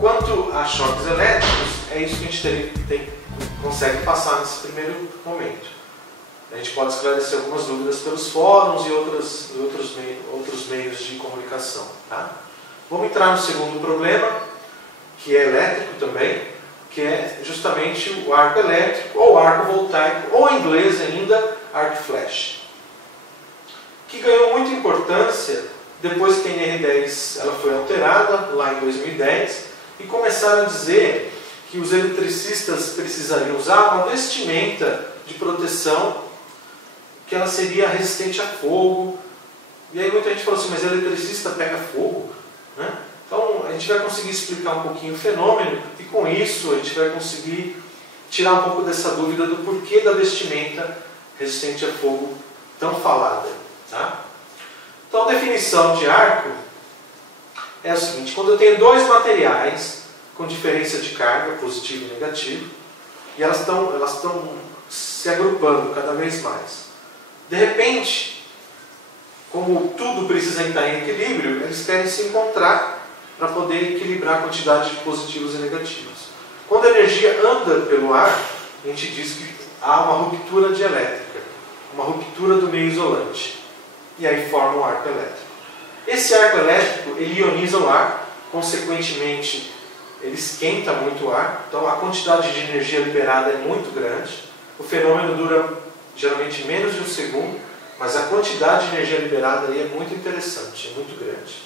Quanto a choques elétricos, é isso que a gente consegue passar nesse primeiro momento. A gente pode esclarecer algumas dúvidas pelos fóruns e outros meios de comunicação. Tá? Vamos entrar no segundo problema, que é elétrico também, que é justamente o arco elétrico, ou arco voltaico, ou em inglês ainda, arc flash. Que ganhou muita importância depois que a NR10 ela foi alterada, lá em 2010, e começaram a dizer que os eletricistas precisariam usar uma vestimenta de proteção que ela seria resistente a fogo. E aí muita gente falou assim, mas eletricista pega fogo? Né? Então a gente vai conseguir explicar um pouquinho o fenômeno e com isso a gente vai conseguir tirar um pouco dessa dúvida do porquê da vestimenta resistente a fogo tão falada. Tá? Então a definição de arco é o seguinte: quando eu tenho dois materiais com diferença de carga, positivo e negativo, e elas estão se agrupando cada vez mais. De repente, como tudo precisa estar em equilíbrio, eles querem se encontrar para poder equilibrar a quantidade de positivos e negativos. Quando a energia anda pelo ar, a gente diz que há uma ruptura dielétrica, uma ruptura do meio isolante. E aí forma um arco elétrico. Esse arco elétrico, ele ioniza o ar, consequentemente, ele esquenta muito o ar, então a quantidade de energia liberada é muito grande. O fenômeno dura geralmente menos de um segundo, mas a quantidade de energia liberada aí é muito interessante, é muito grande.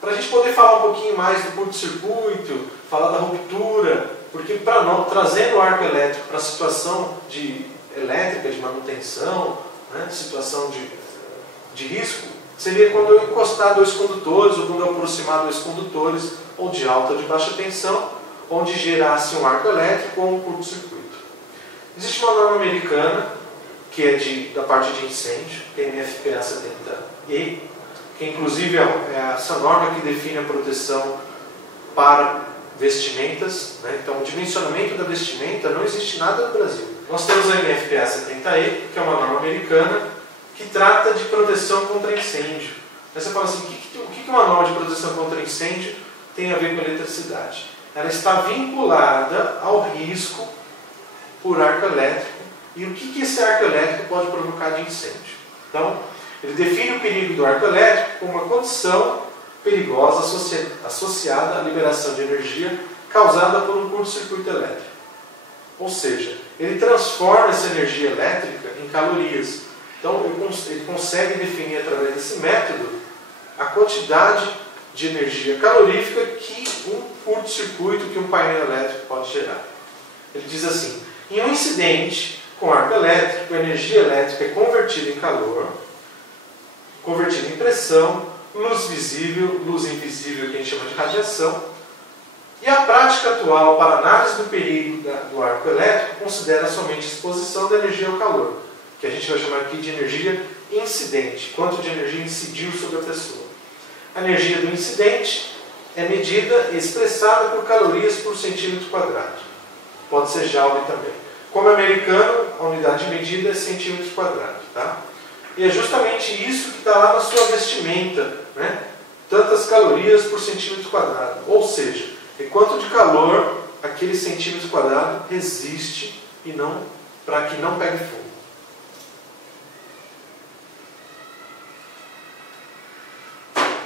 Para a gente poder falar um pouquinho mais do curto-circuito, falar da ruptura, porque trazendo o arco elétrico para a situação elétrica de manutenção, né, situação de risco, seria quando eu encostar dois condutores, ou quando eu aproximar dois condutores, ou de alta ou de baixa tensão, onde gerasse um arco elétrico ou um curto-circuito. Existe uma norma americana, que é da parte de incêndio, que é a NFPA 70E, que inclusive é essa norma que define a proteção para vestimentas. Né? Então, o dimensionamento da vestimenta não existe nada no Brasil. Nós temos a NFPA 70E, que é uma norma americana, que trata de proteção contra incêndio. Aí você fala assim, o que uma norma de proteção contra incêndio tem a ver com eletricidade? Ela está vinculada ao risco por arco elétrico e o que esse arco elétrico pode provocar de incêndio. Então, ele define o perigo do arco elétrico como uma condição perigosa associada à liberação de energia causada por um curto-circuito elétrico. Ou seja, ele transforma essa energia elétrica em calorias. Então, ele consegue definir através desse método a quantidade de energia calorífica que um curto-circuito, que um painel elétrico pode gerar. Ele diz assim: em um incidente com arco elétrico, a energia elétrica é convertida em calor, convertida em pressão, luz visível, luz invisível, que a gente chama de radiação. E a prática atual para análise do perigo do arco elétrico considera somente a exposição da energia ao calor, que a gente vai chamar aqui de energia incidente, quanto de energia incidiu sobre a pessoa. A energia do incidente é medida e expressada por calorias por centímetro quadrado. Pode ser joule também. Como americano, a unidade de medida é centímetros quadrados. Tá? E é justamente isso que está lá na sua vestimenta. Né? Tantas calorias por centímetro quadrado. Ou seja, é quanto de calor aquele centímetro quadrado resiste para que não pegue fogo.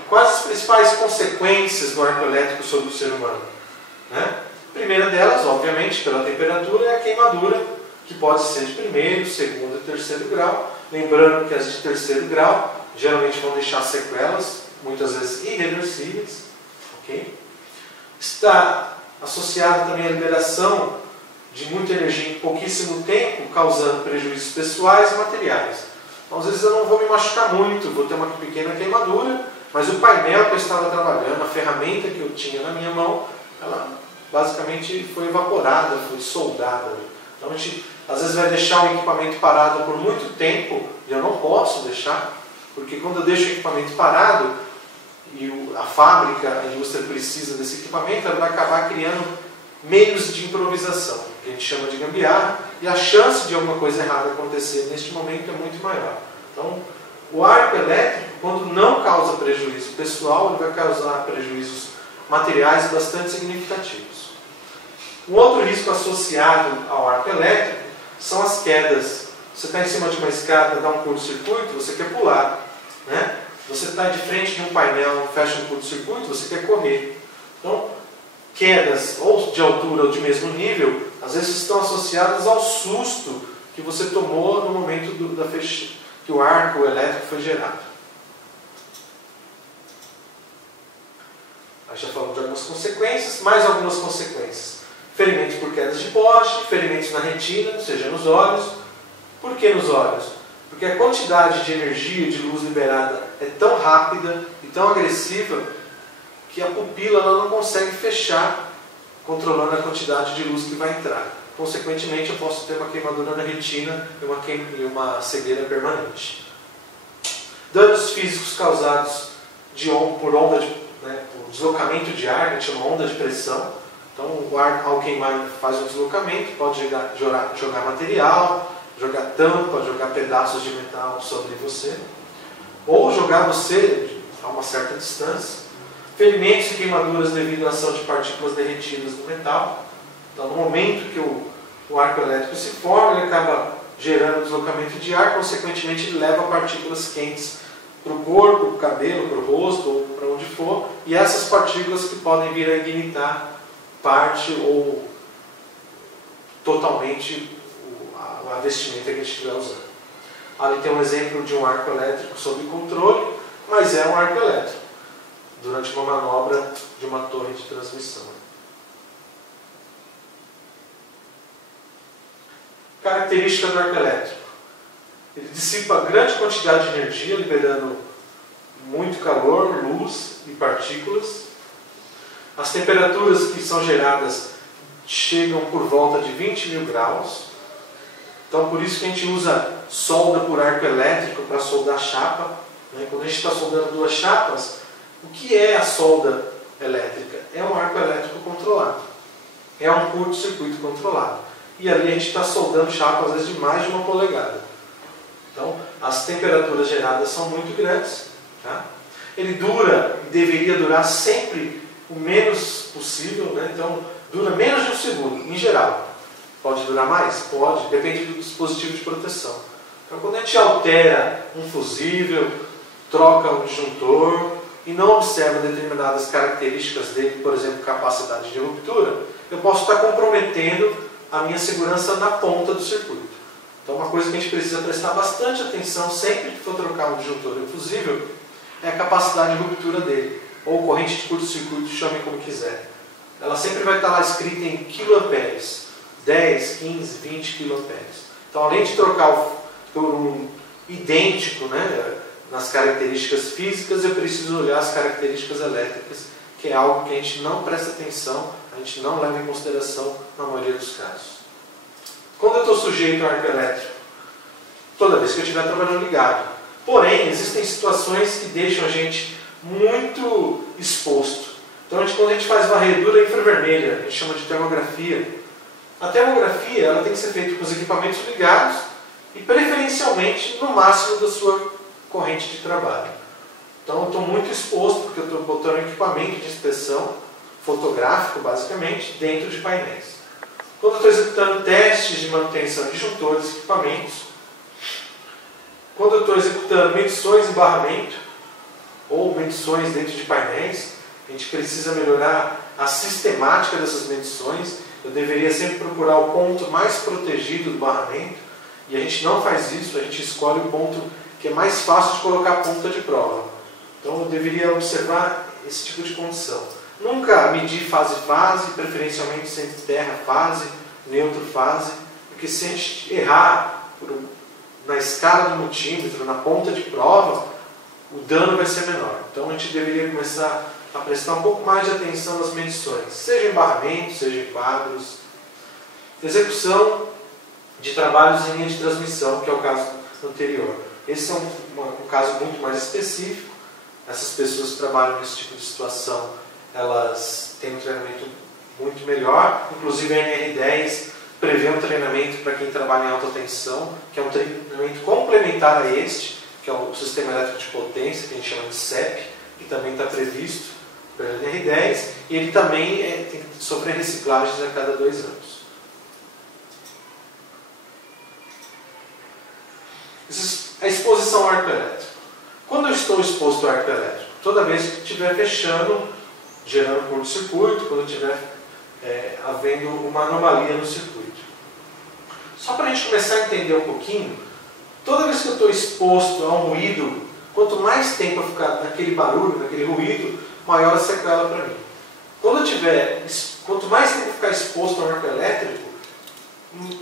Quais as principais consequências do arco elétrico sobre o ser humano? Né? A primeira delas, obviamente, pela temperatura, é a queimadura, que pode ser de primeiro, segundo e terceiro grau. Lembrando que as de terceiro grau geralmente vão deixar sequelas, muitas vezes irreversíveis. Okay? Está associada também à liberação de muita energia em pouquíssimo tempo, causando prejuízos pessoais e materiais. Então, às vezes eu não vou me machucar muito, vou ter uma pequena queimadura, mas o painel que eu estava trabalhando, a ferramenta que eu tinha na minha mão, ela basicamente foi evaporada, foi soldada. Então a gente às vezes vai deixar o equipamento parado por muito tempo, e eu não posso deixar, porque quando eu deixo o equipamento parado, e a fábrica, a indústria precisa desse equipamento, ela vai acabar criando meios de improvisação, que a gente chama de gambiarra, e a chance de alguma coisa errada acontecer neste momento é muito maior. Então, o arco elétrico, quando não causa prejuízo pessoal, ele vai causar prejuízos materiais bastante significativos. Um outro risco associado ao arco elétrico são as quedas. Você está em cima de uma escada, dá um curto-circuito, você quer pular, né? Você está de frente de um painel, fecha um curto-circuito, você quer correr. Então, quedas ou de altura ou de mesmo nível, às vezes estão associadas ao susto que você tomou no momento que o arco elétrico foi gerado. Aí já falamos de algumas consequências, mais algumas consequências. Ferimentos por quedas de poste, ferimentos na retina, ou seja, nos olhos. Por que nos olhos? Porque a quantidade de energia, de luz liberada é tão rápida e tão agressiva que a pupila ela não consegue fechar, controlando a quantidade de luz que vai entrar. Consequentemente, eu posso ter uma queimadura na retina e uma cegueira permanente. Danos físicos causados por onda por deslocamento de ar, que chama onda de pressão. Então, o ar, ao queimar, faz um deslocamento, pode jogar material, jogar tampa, jogar pedaços de metal sobre você, ou jogar você a uma certa distância. Ferimentos e queimaduras devido à ação de partículas derretidas no metal. Então, no momento que o arco elétrico se forma, ele acaba gerando deslocamento de ar, consequentemente ele leva partículas quentes para o corpo, para o cabelo, para o rosto, ou para onde for, e essas partículas que podem vir a ignitar parte ou totalmente a vestimenta que a gente estiver usando. Ali tem um exemplo de um arco elétrico sob controle, mas é um arco elétrico, durante uma manobra de uma torre de transmissão. Característica do arco elétrico. Ele dissipa grande quantidade de energia, liberando muito calor, luz e partículas. As temperaturas que são geradas chegam por volta de 20 mil graus. Então, por isso que a gente usa solda por arco elétrico para soldar chapa. Quando a gente está soldando duas chapas, o que é a solda elétrica? É um arco elétrico controlado. É um curto-circuito controlado. E ali a gente está soldando chapa, às vezes, de mais de 1 polegada. Então, as temperaturas geradas são muito grandes. Tá? Ele dura, e deveria durar sempre o menos possível. Então, dura menos de 1 segundo, em geral. Pode durar mais? Pode, depende do dispositivo de proteção. Então, quando a gente altera um fusível, troca um disjuntor e não observa determinadas características dele, por exemplo, capacidade de ruptura, eu posso estar comprometendo a minha segurança na ponta do circuito. Então, uma coisa que a gente precisa prestar bastante atenção sempre que for trocar um disjuntor e um fusível é a capacidade de ruptura dele, ou corrente de curto-circuito, chame como quiser. Ela sempre vai estar lá escrita em quiloamperes. 10, 15, 20 quiloamperes. Então, além de trocar por um idêntico, nas características físicas, eu preciso olhar as características elétricas, que é algo que a gente não presta atenção, a gente não leva em consideração na maioria dos casos. Quando eu estou sujeito ao arco elétrico? Toda vez que eu estiver trabalhando ligado. Porém, existem situações que deixam a gente muito exposto. Então, quando a gente faz varredura infravermelha, a gente chama de termografia. A termografia ela tem que ser feita com os equipamentos ligados e, preferencialmente, no máximo da sua corrente de trabalho. Então, eu estou muito exposto, porque eu estou botando equipamento de inspeção fotográfico, basicamente, dentro de painéis. Quando eu estou executando testes de manutenção de disjuntores e equipamentos, quando eu estou executando medições em barramento ou medições dentro de painéis, a gente precisa melhorar a sistemática dessas medições. Eu deveria sempre procurar o ponto mais protegido do barramento, e a gente não faz isso, a gente escolhe o ponto que é mais fácil de colocar ponta de prova. Então eu deveria observar esse tipo de condição. Nunca medir fase-fase, preferencialmente sempre terra-fase, neutro-fase, porque se a gente errar na escala do multímetro, na ponta de prova, o dano vai ser menor. Então a gente deveria começar a prestar um pouco mais de atenção nas medições, seja em barramento, seja em quadros. Execução de trabalhos em linha de transmissão, que é o caso anterior. Esse é um caso muito mais específico. Essas pessoas que trabalham nesse tipo de situação, elas têm um treinamento muito melhor. Inclusive a NR10 prevê um treinamento para quem trabalha em alta tensão, que é um treinamento complementar a este, que é o sistema elétrico de potência, que a gente chama de CEP, que também está previsto. pela NR10 e ele também tem que sofrer reciclagens a cada 2 anos. A exposição ao arco elétrico. Quando eu estou exposto ao arco elétrico? Toda vez que estiver fechando, gerando curto-circuito, quando estiver havendo uma anomalia no circuito. Só para a gente começar a entender um pouquinho, toda vez que eu estou exposto a um ruído, quanto mais tempo eu ficar naquele barulho, naquele ruído, maior a sequela para mim. Quanto mais tempo eu ficar exposto ao arco elétrico,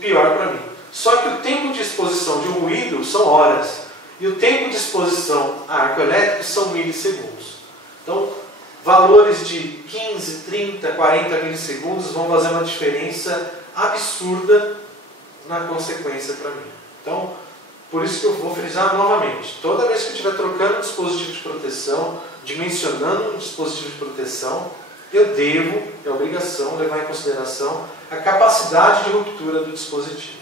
pior para mim. Só que o tempo de exposição de um ruído são horas. E o tempo de exposição a arco elétrico são milissegundos. Então, valores de 15, 30, 40 milissegundos vão fazer uma diferença absurda na consequência para mim. Então, por isso que eu vou frisar novamente. Toda vez que eu estiver trocando um dispositivo de proteção, dimensionando um dispositivo de proteção, eu devo, é obrigação, levar em consideração a capacidade de ruptura do dispositivo.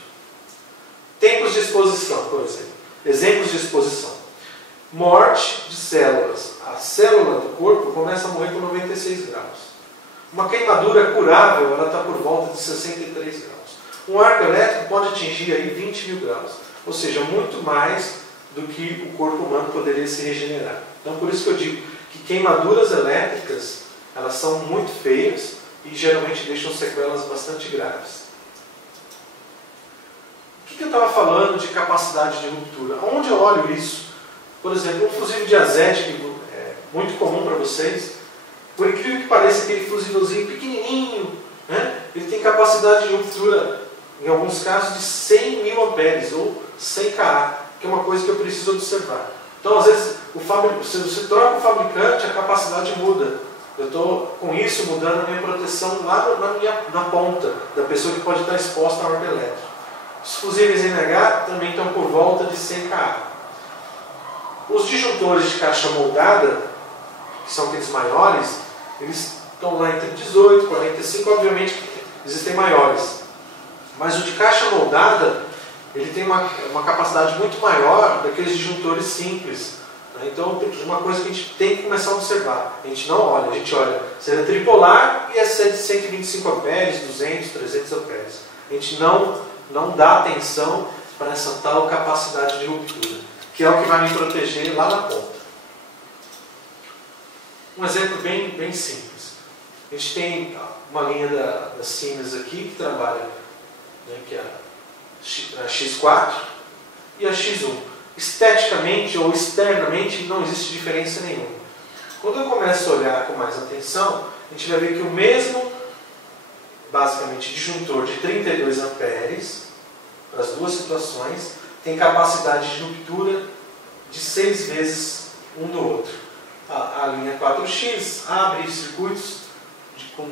Tempos de exposição, por exemplo. Exemplos de exposição. Morte de células. A célula do corpo começa a morrer com 96 graus. Uma queimadura curável, ela está por volta de 63 graus. Um arco elétrico pode atingir aí 20 mil graus. Ou seja, muito mais do que o corpo humano poderia se regenerar. Então, por isso que eu digo que queimaduras elétricas, elas são muito feias e geralmente deixam sequelas bastante graves. O que eu estava falando de capacidade de ruptura? Onde eu olho isso? Por exemplo, um fusível de azete, que é muito comum para vocês, por incrível que pareça, aquele fusívelzinho pequenininho, né? Ele tem capacidade de ruptura, em alguns casos, de 100 mil amperes ou 100 kA, que é uma coisa que eu preciso observar. Então, às vezes, se você troca o fabricante, a capacidade muda. Eu estou, com isso, mudando a minha proteção lá na ponta da pessoa que pode estar exposta ao arco elétrico. Os fusíveis NH também estão por volta de 100 kA. Os disjuntores de caixa moldada, que são aqueles maiores, eles estão lá entre 18 e 45, obviamente existem maiores. Mas o de caixa moldada, ele tem uma capacidade muito maior daqueles disjuntores simples. Então, uma coisa que a gente tem que começar a observar. A gente não olha, a gente olha se ele é tripolar e é de 125 amperes, 200, 300 amperes. A gente não dá atenção para essa tal capacidade de ruptura, que é o que vai me proteger lá na ponta. Um exemplo bem simples. A gente tem uma linha da Siemens aqui que trabalha, né, que é a X4 e a X1. Esteticamente ou externamente não existe diferença nenhuma. Quando eu começo a olhar com mais atenção, a gente vai ver que o mesmo, basicamente, disjuntor de 32 amperes, para as duas situações, tem capacidade de ruptura de 6 vezes um do outro. A linha 4X abre circuitos com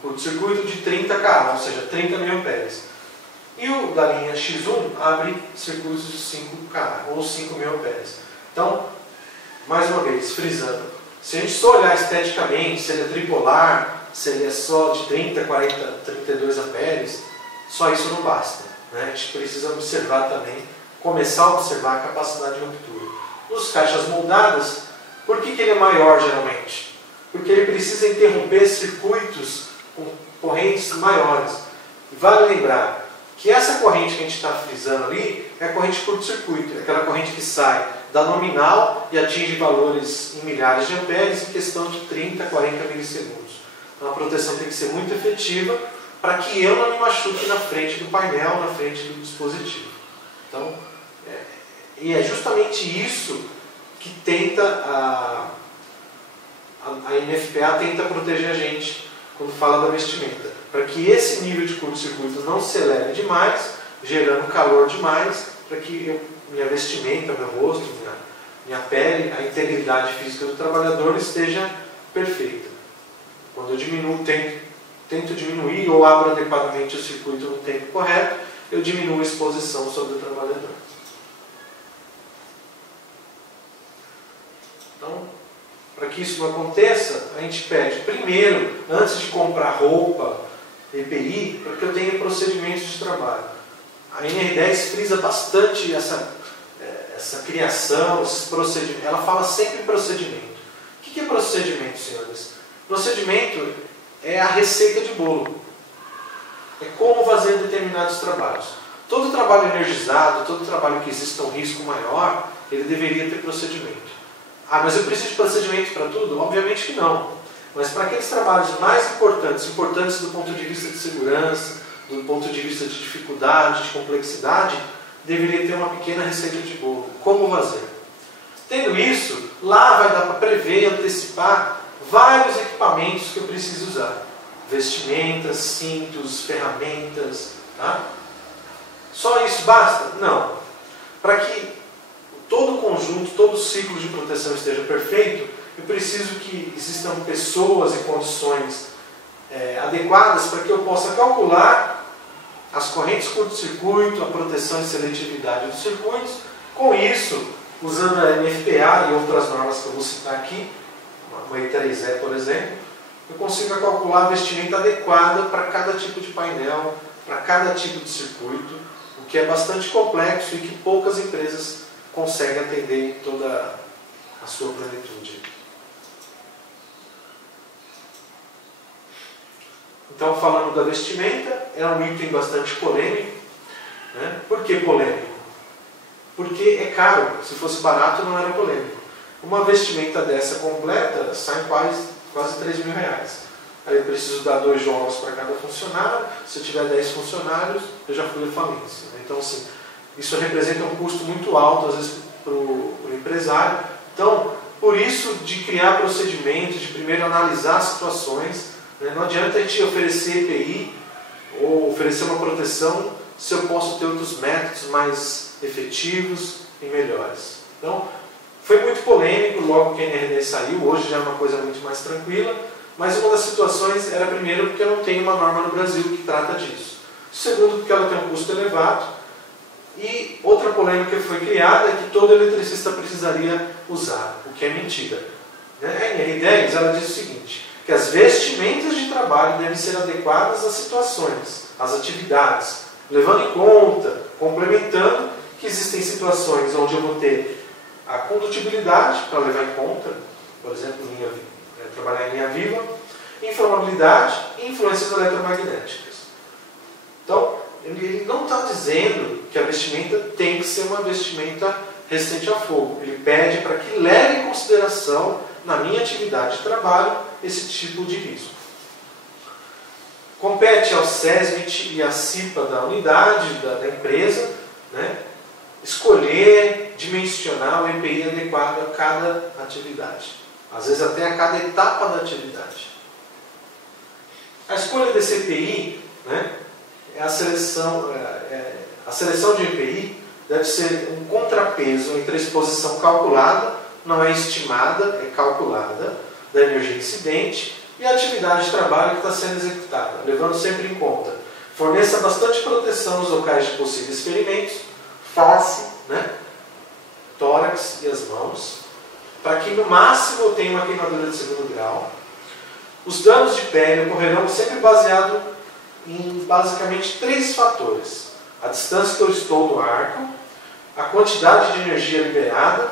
curto-circuito de 30 kA, ou seja, 30 mil amperes. E o da linha X1 abre circuitos de 5 kA, ou 5 mil amperes. Então, mais uma vez, frisando, se a gente só olhar esteticamente, se ele é tripolar, se ele é só de 30, 40, 32 amperes, só isso não basta, né? A gente precisa observar também, começar a observar a capacidade de ruptura. Nos caixas moldadas, por que ele é maior geralmente? Porque ele precisa interromper circuitos com correntes maiores. Vale lembrar que essa corrente que a gente está frisando ali é a corrente curto-circuito, é aquela corrente que sai da nominal e atinge valores em milhares de amperes em questão de 30, 40 milissegundos. Então a proteção tem que ser muito efetiva para que eu não me machuque na frente do painel, na frente do dispositivo. Então, e é justamente isso que tenta a NFPA tenta proteger a gente quando fala da vestimenta, para que esse nível de curto-circuito não se eleve demais, gerando calor demais, para que minha vestimenta, meu rosto, minha pele, a integridade física do trabalhador esteja perfeita. Quando eu diminuo, tento diminuir ou abro adequadamente o circuito no tempo correto, eu diminuo a exposição sobre o trabalhador. Então, para que isso não aconteça, a gente pede primeiro, antes de comprar roupa, EPI, para que eu tenha procedimentos de trabalho. A NR10 frisa bastante essa criação, esses procedimentos. Ela fala sempre em procedimento. O que é procedimento, senhores? Procedimento é a receita de bolo. É como fazer determinados trabalhos. Todo trabalho energizado, todo trabalho que exista um risco maior, ele deveria ter procedimento. Ah, mas eu preciso de procedimento para tudo? Obviamente que não. Mas para aqueles trabalhos mais importantes, importantes do ponto de vista de segurança, do ponto de vista de dificuldade, de complexidade, deveria ter uma pequena receita de bolo. Como fazer? Tendo isso, lá vai dar para prever e antecipar vários equipamentos que eu preciso usar. Vestimentas, cintos, ferramentas. Tá? Só isso basta? Não. Para que todo o conjunto, todo o ciclo de proteção esteja perfeito, eu preciso que existam pessoas e condições adequadas para que eu possa calcular as correntes curto-circuito, a proteção e seletividade dos circuitos. Com isso, usando a NFPA e outras normas que eu vou citar aqui, uma I3E, por exemplo, eu consigo calcular a vestimenta adequada para cada tipo de painel, para cada tipo de circuito, o que é bastante complexo e que poucas empresas conseguem atender em toda a sua plenitude. Então, falando da vestimenta, é um item bastante polêmico. Né? Por que polêmico? Porque é caro. Se fosse barato, não era polêmico. Uma vestimenta dessa completa sai quase 3 mil reais. Aí eu preciso dar 2 jogos para cada funcionário. Se eu tiver 10 funcionários, eu já fui à falência. Então, assim, isso representa um custo muito alto, às vezes, para o empresário. Então, por isso, de criar procedimentos, de primeiro analisar situações. Não adianta a gente oferecer EPI ou oferecer uma proteção se eu posso ter outros métodos mais efetivos e melhores. Então, foi muito polêmico logo que a NRD saiu, hoje já é uma coisa muito mais tranquila, mas uma das situações era, primeiro, porque eu não tenho uma norma no Brasil que trata disso. Segundo, porque ela tem um custo elevado. E outra polêmica que foi criada é que todo eletricista precisaria usar, o que é mentira. A NR10 ela diz o seguinte, que as vestimentas de trabalho devem ser adequadas às situações, às atividades, levando em conta, complementando, que existem situações onde eu vou ter a condutibilidade para levar em conta, por exemplo, trabalhar em linha viva, inflamabilidade e influências eletromagnéticas. Então, ele não está dizendo que a vestimenta tem que ser uma vestimenta resistente a fogo. Ele pede para que leve em consideração, na minha atividade de trabalho, esse tipo de risco. Compete ao SESMIT e à CIPA da unidade, da empresa, né, escolher, dimensionar o EPI adequado a cada atividade. Às vezes até a cada etapa da atividade. A escolha desse EPI, né, é a seleção de EPI deve ser um contrapeso entre a exposição calculada, não é estimada, é calculada, da energia incidente e a atividade de trabalho que está sendo executada, levando sempre em conta. Forneça bastante proteção nos locais de possíveis ferimentos, face, né, tórax e as mãos, para que no máximo eu tenha uma queimadura de 2º grau. Os danos de pele ocorrerão sempre baseado em basicamente 3 fatores. A distância que eu estou do arco, a quantidade de energia liberada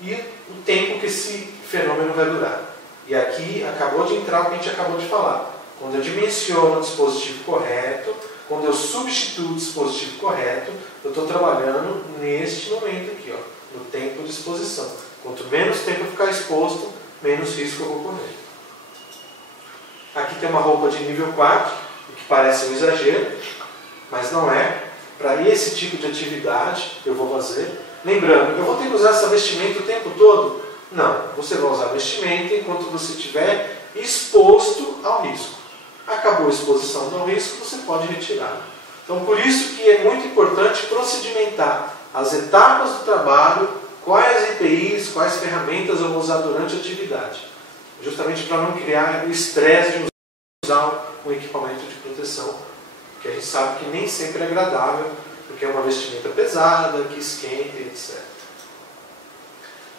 e o tempo que esse fenômeno vai durar. E aqui acabou de entrar o que a gente acabou de falar. Quando eu dimensiono o dispositivo correto, quando eu substituo o dispositivo correto, eu estou trabalhando neste momento aqui, ó, no tempo de exposição. Quanto menos tempo eu ficar exposto, menos risco eu vou correr. Aqui tem uma roupa de nível 4, o que parece um exagero, mas não é. Para esse tipo de atividade eu vou fazer. Lembrando, eu vou ter que usar essa vestimenta o tempo todo? Não, você vai usar a vestimenta enquanto você estiver exposto ao risco. Acabou a exposição ao risco, você pode retirar. Então, por isso que é muito importante procedimentar as etapas do trabalho, quais EPIs, quais ferramentas eu vou usar durante a atividade. Justamente para não criar o estresse de usar um equipamento de proteção, que a gente sabe que nem sempre é agradável, porque é uma vestimenta pesada, que esquenta, etc.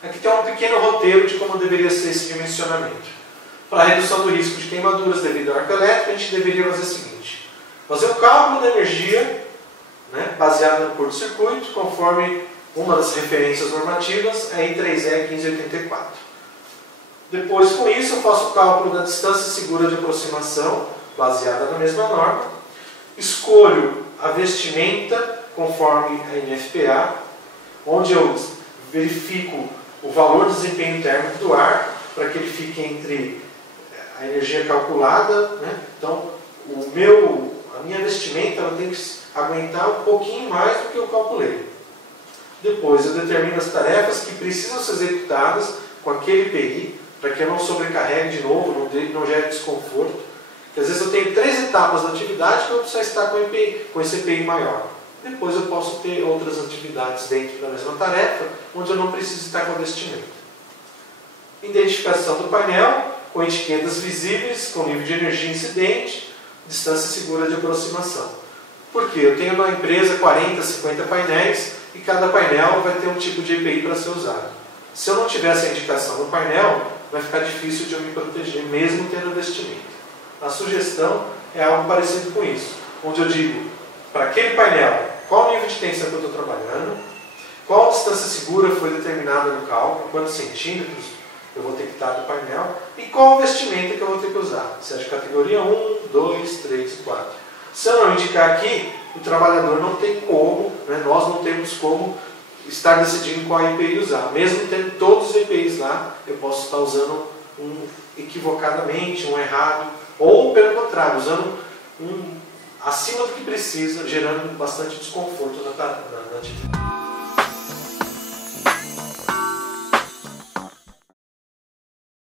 Aqui tem um pequeno roteiro de como deveria ser esse dimensionamento. Para a redução do risco de queimaduras devido ao arco elétrico, a gente deveria fazer o seguinte: fazer o cálculo da energia, né, baseado no curto-circuito, conforme uma das referências normativas, a I3E 1584. Depois, com isso, eu faço o cálculo da distância segura de aproximação, baseada na mesma norma. Escolho a vestimenta conforme a NFPA, onde eu verifico o valor de desempenho térmico do ar, para que ele fique entre a energia calculada, né? Então, a minha vestimenta ela tem que aguentar um pouquinho mais do que eu calculei. Depois, eu determino as tarefas que precisam ser executadas com aquele EPI, para que eu não sobrecarregue de novo, não gere desconforto. Porque às vezes eu tenho 3 etapas da atividade que eu preciso estar com esse EPI maior. Depois eu posso ter outras atividades dentro da mesma tarefa, onde eu não preciso estar com a vestimenta. Identificação do painel, com etiquetas visíveis, com nível de energia incidente, distância segura de aproximação. Por quê? Eu tenho na empresa 40, 50 painéis e cada painel vai ter um tipo de EPI para ser usado. Se eu não tiver essa indicação no painel, vai ficar difícil de eu me proteger, mesmo tendo vestimenta. A sugestão é algo parecido com isso, onde eu digo, para aquele painel, qual o nível de tensão que eu estou trabalhando, qual a distância segura foi determinada no cálculo, quantos centímetros eu vou ter que estar do painel, e qual a vestimenta que eu vou ter que usar, se é de categoria 1, 2, 3 e 4. Se eu não indicar aqui, o trabalhador não tem como, né, nós não temos como estar decidindo qual EPI usar. Mesmo tendo todos os EPIs lá, eu posso estar usando um equivocadamente, um errado, ou pelo contrário, usando um acima do que precisa, gerando bastante desconforto na atividade.